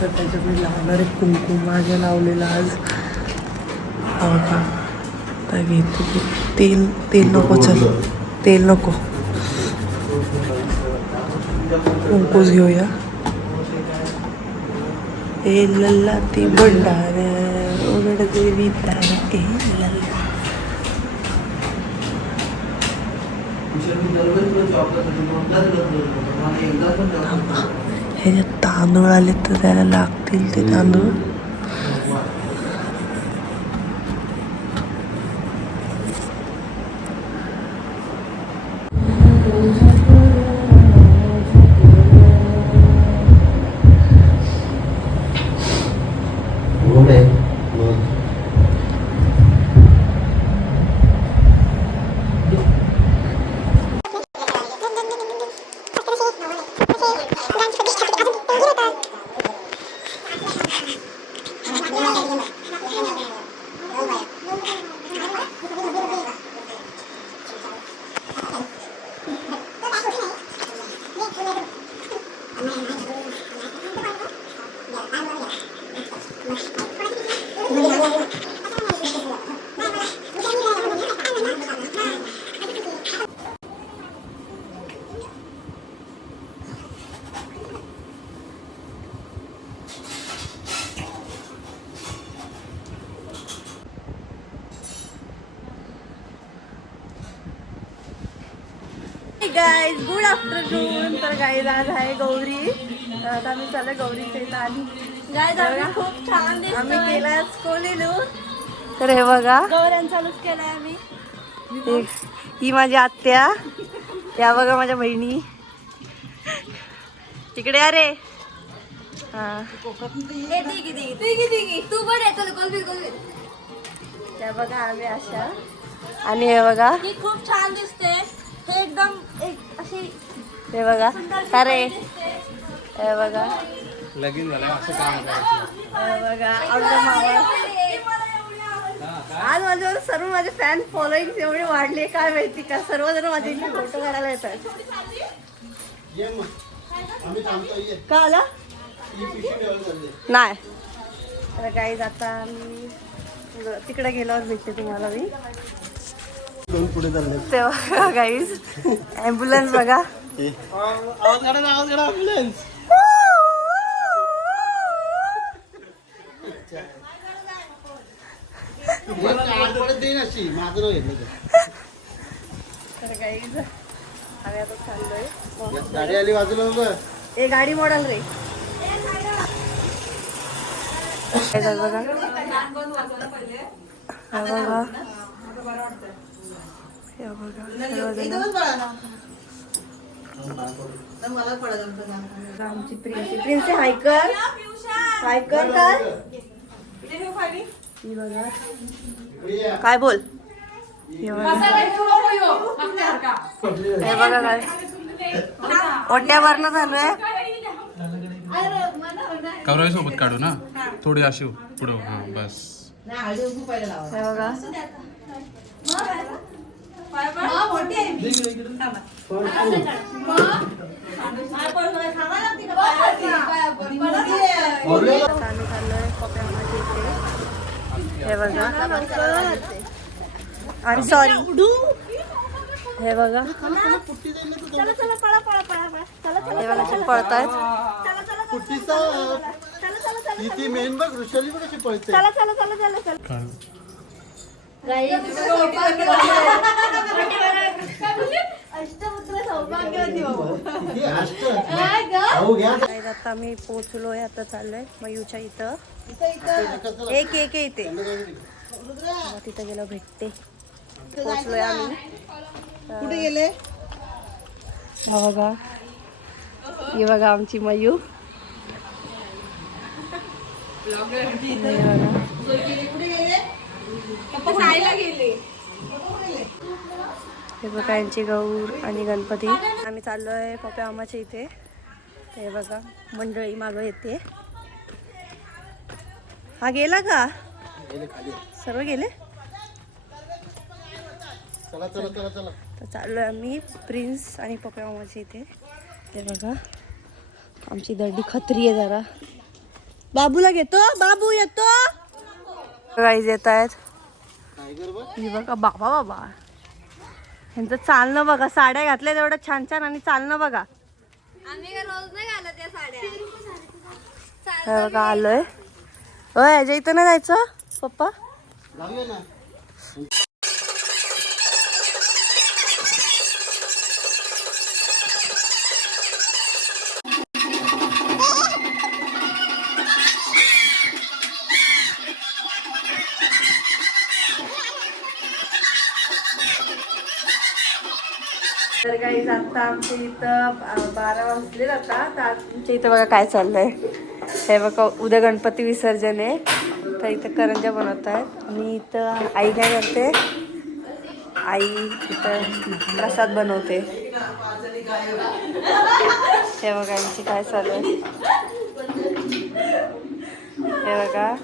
तर त्याच्याकडे लावणार आहे कुंकुम माझ्या लावलेला आज. हो का आता घेते तेल. तेल नको, चल तेल नको, कुंकूच घेऊया. ए लल्ला ती भंडाऱ्या ओरड देवी तारा ए लल्ला. ह्याच्यात तांदूळ आले तर त्याला लागतील ते तांदूळ. Guys good afternoon. तर गाईज आज आहे गौरी. तर आता आम्ही चालू गौरीच्या इथं आणि गाईज आम्ही खूप छान आम्ही केलाय कोलिलू. तर हे बघा गौऱ्यां चालूच केलाय आम्ही. ही माझी आत्या, या बघा माझ्या बहिणी तिकडे. अरे हा तू त्या बघा आम्ही अशा. आणि हे बघा खूप छान दिसते हे एकदम एक अशी. हे बघा अरे हे बघा लगीन झालं असं काम करायचं. बघा आमचा मामा. आज माझ्यावर सर्व माझे फॅन फॉलोईंग एवढे वाढले काय माहिती का. सर्वजण माझे इथे फोटो काढायला येतात. का आला नाही. तर गाईज आता मी तिकडे गेल्यावर भेटते तुम्हाला मी. पुढे चालले तेव्हा गाईज ॲम्ब्युलन्स बघा. ॲम्ब्युलन्स तर गाईज आम्ही आता चाललोय. गाडी आली बाजूला. ए गाडी मॉडेल रे. बघा आमची प्रिन्सी हायकर हायकर काय बोल. हे बघा काय ओट्यावरनं झालोय. कवराई सोबत काढू ना थोडी अशी पुढे. हा बस. हे बघा हे बघा. आणि सॉरी हे बघा हे बघा पळतायत. आता मी पोहोचलोय. आता चाललोय मयूच्या इथं. एक एक इथे तिथं गेलं भेटते. पोहोचलोय आम्ही. कुठे गेले बघा. ही बघा आमची मयू. हे बघा यांची गौर आणि गणपती. आम्ही चाललोय पप्पा मामाच्या इथे. हे बघा मंडळी मागं येते. हा गेला का सर्व गेले. चला चला चला चला. तर चाललोय आम्ही प्रिन्स आणि पप्पा मामाच्या इथे. हे बघा आमची दर्डी खत्री आहे जरा. बाबूला घेतो, बाबू येतो. गाईज येत आहेत. ही बघा बाबा बाबा, यांचं चालणं बघा. साड्या घातल्या तेवढं छान छान आणि चालणं बघा. आम्ही काय रोज नाही घालत या साड्या. हे बघा आलोय. याच्या इथं नाही जायचं पप्पा. लावूया ना. तर काही आता आमच्या इथं 12 वाजले जातात. तर आमच्या इथं बघा काय चाललंय. हे बघा उद्या गणपती विसर्जन आहे. तर इथं करंज्या बनवत आहेत आणि इथं आई काय करते, आई इथं प्रसाद बनवते. हे बघा आमची काय चालू आहे. हे बघा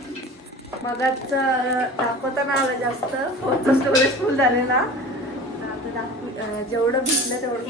मगाच दाखवता ना आलं जास्त, फोनचं स्टोरेज फुल झालेला. जेवढं भेटलं तेवढं